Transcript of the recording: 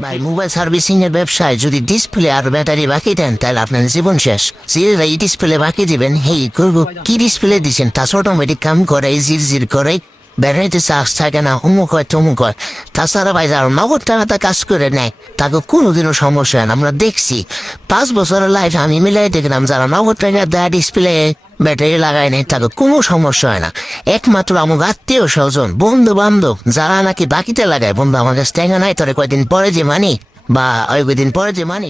ভাই mobile servicing এর ব্যবসায় যদি ডিসপ্লে আর ব্যাটারি বাকি দেন তাহলে আপনার জীবন শেষ। যে এই ডিসপ্লে বাকি দিবেন হেই করবো কি ডিসপ্লে দিচ্ছেন তা অটোমেটিক কাম করে জির করে ব্যাটারিতে চার্জ থাকে না অমুক হয় তমুক হয়। তাছাড়া ভাই যারা নগদ টাকাটা কাজ করে নেয় তাকে কোনোদিনও সমস্যা হয় না। আমরা দেখছি 5 বছরের লাইফ আমি মিলাই দেখলাম যারা নগদ টাকা দেয় ডিসপ্লে ব্যাটারি লাগায় নেই তাকে কোনো সমস্যা হয় না। একমাত্র আমার আত্মীয় স্বজন বন্ধু বান্ধব যারা নাকি বাকিতে লাগায় বন্ধু আমার কাছে টাকা নাই তোরে কয়দিন পরে যে মানি বা ওই কয়দিন পরে যে মানি